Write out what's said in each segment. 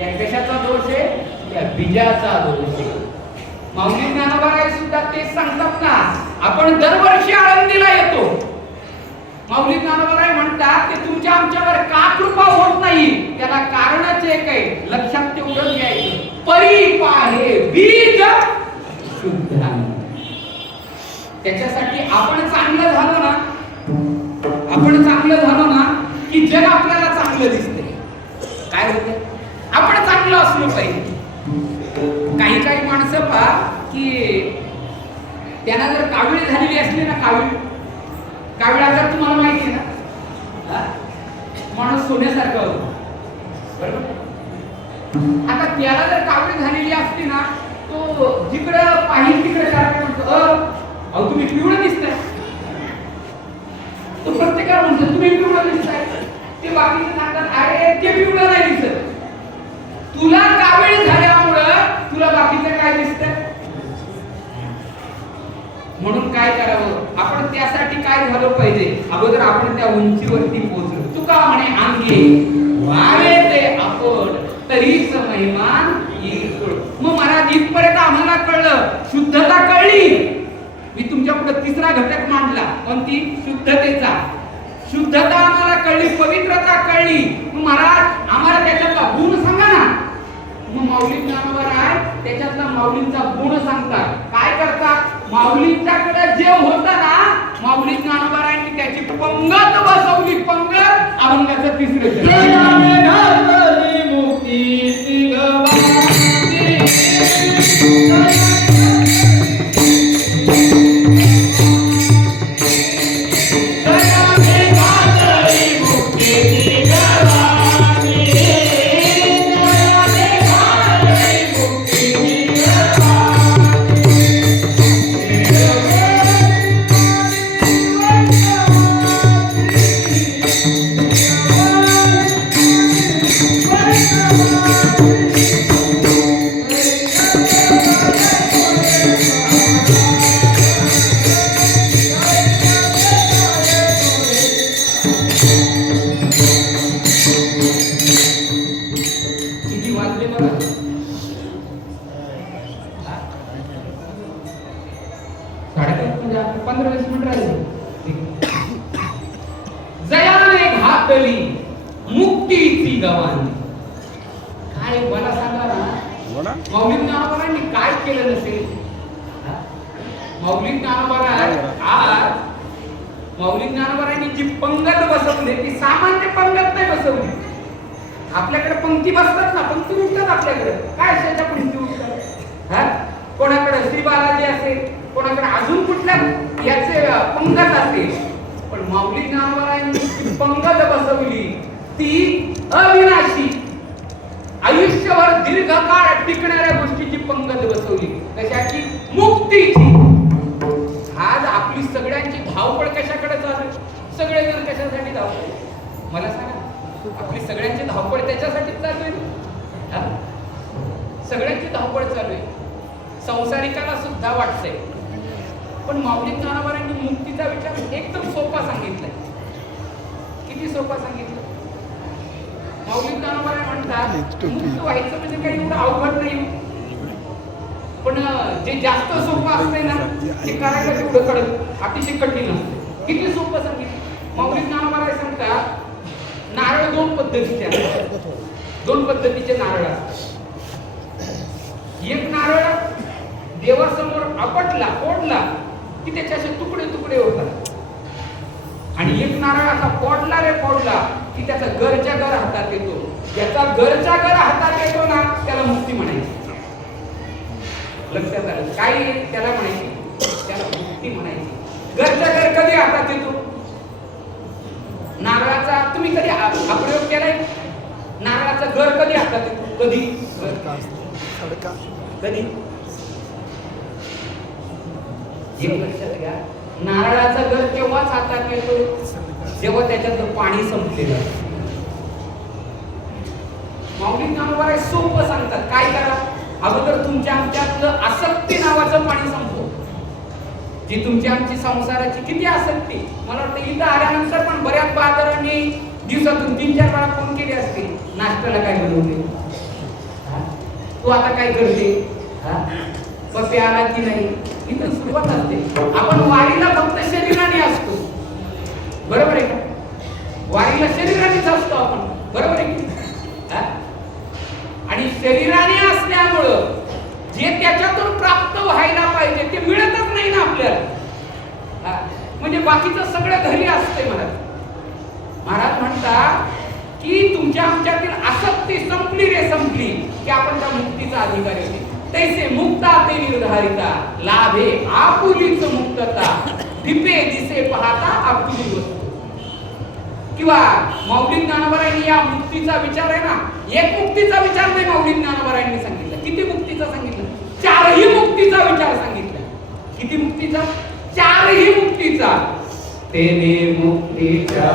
या कशाचा दोष आहे? या बीजाचा दोष आहे. माऊली ज्ञानोबाराय सुद्धा तेच सांगतात ना आपण दरवर्षी आळंदीला येतो. माऊली ज्ञानोबाराय म्हणतात की तुमच्या आमच्यावर का कृपा होत नाही? त्याला कारणच एक आहे लक्षात तेवढं घ्यायचं. परिपा हे बीज शुद्ध त्याच्यासाठी आपण चांगलं झालो ना आपण चांगलं झालो ना की जग आपल्याला चांगलं दिसते काय होतं चांगलं असलं पाहिजे. काही काही माणसं पहा की त्यांना जर कावीळ झालेली असली ना कावीळ कावीळ जर तुम्हाला माहिती आहे ना माणूस सोन्यासारखा होतो. बरोबर? आता त्याला जर कावीळ झालेली असती ना तो जिकडं पाहिजे तिकडे काय म्हणतो अहो तुम्ही पिवळं दिसताय. तो प्रत्येकाला म्हणतो तुम्ही पिवळं दिसताय. ते बाकीचे सांगतात अरे ते पिवळं नाही दिसत. तुला कावीळ झाल्यामुळं तुला बाकीचं काय दिसत म्हणून काय करावं? आपण त्यासाठी काय झालं पाहिजे? अगोदर आपण त्या उंचीवरती पोहोचलो. तुका म्हणे अंगे वावे ते आपण तरीच महिमान मग महाराज इथपर्यंत आम्हाला कळलं. शुद्धता कळली. मी तुमच्यापुढे तिसरा घटक मांडला. कोणती? शुद्धतेचा. शुद्धता आम्हाला कळली पवित्रता कळली. मग महाराज आम्हाला त्याच्यातला गुण सांग जो माऊली ज्ञानावर आहे त्याच्यातला माऊलींचा गुण सांगतात. काय करतात? माऊलींच्याकडे जे होत ना माऊली ज्ञानोबारायांनी त्याची पंगत बसवली पंगत अभंगाचं तिसरं मुक्ती पंधरा वीस मिनिट राहिले जयाने घातली मुक्तीची गवानी काय मला सांगा ना मौलिक ज्ञानोबारांनी काय केलं नसेल हा? मौलिक ज्ञानोबाराय आज मौलिक ज्ञानोबारांनी जी पंगत बसवली ती सामान्य पंगत नाही बसवली आपल्याकडे पंक्ती बसतात ना पंक्ती उठतात आपल्याकडे. काय असायच्या पंक्ती उठतात हा? कोणाकडे श्री बालाजी असेल कोणाकडे अजून कुठल्या याचे पंगत असेल? पण माऊली ज्ञानोबारांनी पंगत बसवली. ती अविनाशी. आयुष्यभर दीर्घकाळ टिकणाऱ्या गोष्टीची पंगत बसवली. कशाची मुक्तीची. आज आपली सगळ्यांची धावपळ कशाकडे चालू? सगळेजण कशासाठी धावपळ? मला सांगा. आपली सगळ्यांची धावपळ त्याच्यासाठी चालू आहे ना? हा? सगळ्यांची धावपळ चालू आहे. संसारिकाला सुद्धा वाटतंय. पण माऊली ज्ञानावरांनी मुक्तीचा विचार एकदम सोपा सांगितलाय. किती सोपा सांगितलं? माऊली ज्ञानावर म्हणतात मुक्त व्हायचं म्हणजे काही एवढं अवघड नाही पण अं, जे जास्त सोपं असते ना ते करायला तेवढं कडक अतिशय कठीण असते किती सोपं सांगितलं माऊली ज्ञानावर सांगतात नारळ दोन पद्धतीचे असतात दोन पद्धतीचे नारळ असतात. एक नारळ देवासमोर आपटला पोडला की त्याचे असे तुकडे तुकडे होतात. आणि एक नारळ असा फोडला रे पोडला की त्याचा घरच्या घर हातात येतो. ज्याचा घरच्या घर हातात येतो ना त्याला मुक्ती म्हणायची. लक्षात आलं? काय त्याला म्हणायची त्याला मुक्ती म्हणायची घरच्या घर कधी हातात येतो? नारळाचा तुम्ही कधी हा हा प्रयोग केलाय? नारळाचं घर कधी हातात येतो कधी? कधी? एक लक्षात घ्या. नारळाचा घर केव्हाच हातात येतो जेव्हा त्याच्यातलं पाणी संपलेलं. माऊली ज्ञानोबा सोपं सांगतात. काय करा? अगोदर तुमच्या आमच्यातलं आसक्ती नावाचं पाणी संपव. जी तुमची आमची संसाराची किती आसक्ती मला वाटतं इथं आल्यानंतर पण बऱ्याच बाजारांनी दिवसातून तीन चार वेळा फोन केले असते नाश्त्याला काय बनवले? तू आता काय करते? हा? पप्पे आला की नाही? इथं सुरुवात असते. आपण वारीला फक्त शरीराने असतो. बरोबर आहे का? वारीला शरीरानेच असतो आपण. बरोबर आहे की हा? आणि शरीराने असल्यामुळं जे त्याच्यातून प्राप्त व्हायला पाहिजे ते मिळतच नाही ना आपल्याला हा? म्हणजे बाकीचं सगळं घरी असते मला महाराज म्हणतात की तुमच्या आमच्यातील आसक्ती संपली रे संपली. की आपण त्या मुक्तीचा अधिकारी होते. तैसे मुक्ता ते निर्धारिता. लाभे आपुलीच मुक्तता. दिपे दिसे पाहता आपुली वस्तू. किंवा मौलिक ज्ञानवरांनी या मुक्तीचा विचार आहे ना एक मुक्तीचा विचार नाही मौलिक ज्ञानवरांनी सांगितलं. किती मुक्तीचा सांगितलं? चारही मुक्तीचा विचार सांगितला. किती मुक्तीचा? चारही मुक्तीचा. तेने मुक्तीच्या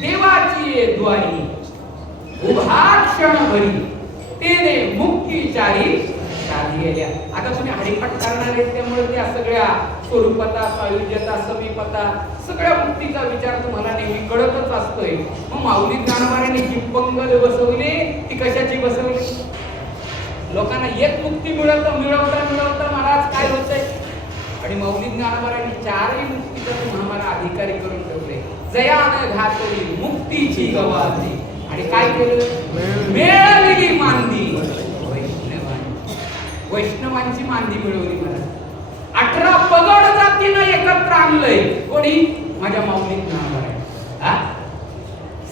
देवाची ये द्वारी उभा क्षण भरी तेने शादी गेल्या आता तुम्ही हरिपाठ करणार आहेत त्यामुळे त्या सगळ्या स्वरूपता सायुज्यता समीपता सगळ्या मुक्तीचा विचार तुम्हाला नेहमी कळतच असतोय. मग माऊली जी पंगल बसवली ती कशाची बसवली? लोकांना एक मुक्ती मिळवता मिळवता मिळवता महाराज काय होतंय? आणि मौलिक ज्ञानवारांनी चारही मुक्तीचा आम्हाला अधिकारी करून ठेवले जयान घातली मुक्तीची गवाती आणि काय केलं? मिळालेली वैष्णवांची वैष्णवांची मांदी मिळवली मला. अठरा पगड जातीनं एकत्र आणलंय. कोणी? माझ्या माऊलीत ज्ञानवारांनी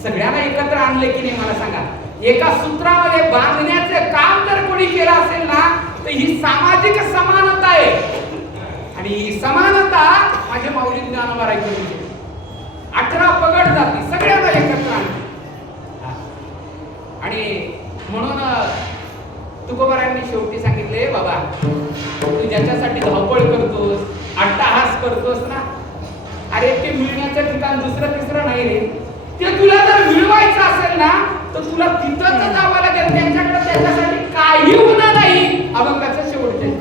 सगळ्यांना एकत्र आणलंय की नाही मला सांगा. एका सूत्रामध्ये बांधण्याचे काम जर कोणी केलं असेल ना तर ही सामाजिक समानता आहे. आणि ही समानता माझ्या माऊलीत ज्ञानवर ऐकून अठरा पगड जाती सगळ्यांना एकत्र आणली आणि म्हणून तुकोबारांनी शेवटी सांगितले बाबा तू ज्याच्यासाठी धावपळ करतोस अट्टाहास करतोस ना अरे ते मिळण्याचं ठिकाण दुसरं तिसरं नाही रे. ते तुला जर मिळवायचं असेल ना तर तुला तिथंच जावं लागेल. त्यांच्याकडे त्याच्यासाठी काही होणार नाही. अभंगाचं शेवटचे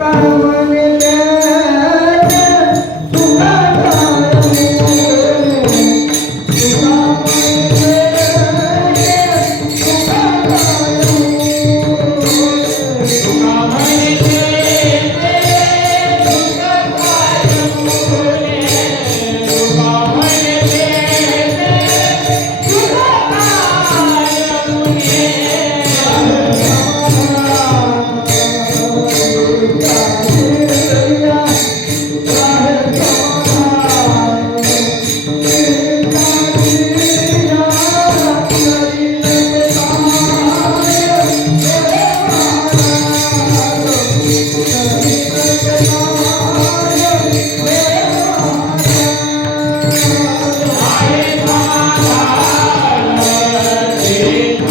Senhor.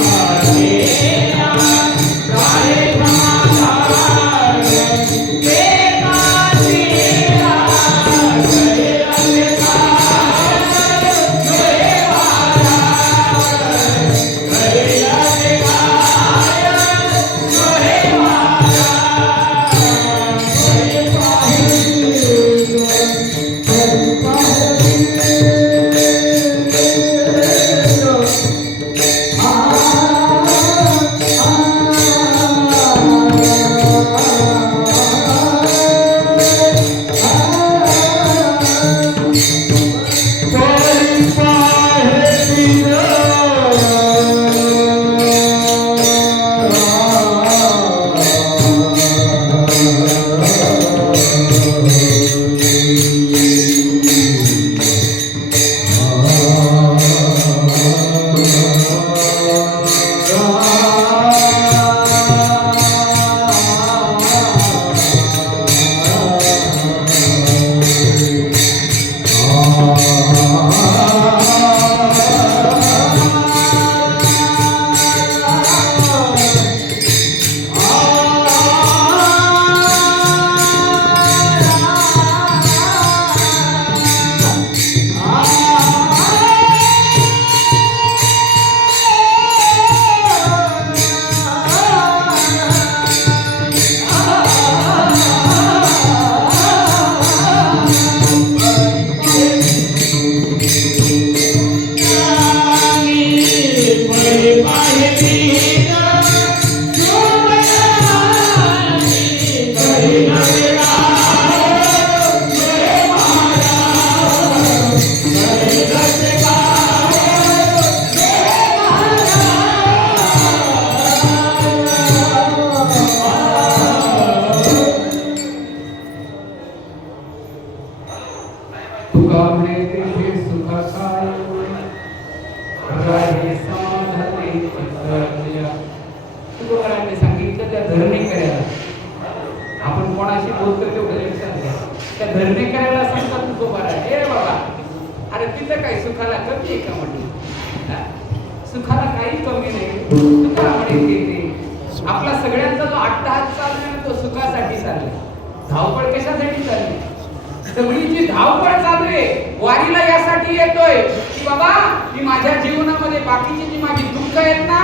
अरे तिथं काही सुखाला कमी आहे का म्हटलं? सुखाला काही कमी नाही. तुका म्हणे आपला सगळ्यांचा जो अट्टहास चाललाय ना तो सुखासाठी चालला धावपळ कशासाठी चालली? सगळीची धावपळ चालू आहे. वारीला यासाठी येतोय. की बाबा मी माझ्या जीवनामध्ये बाकीची जी माझी दुःख आहेत ना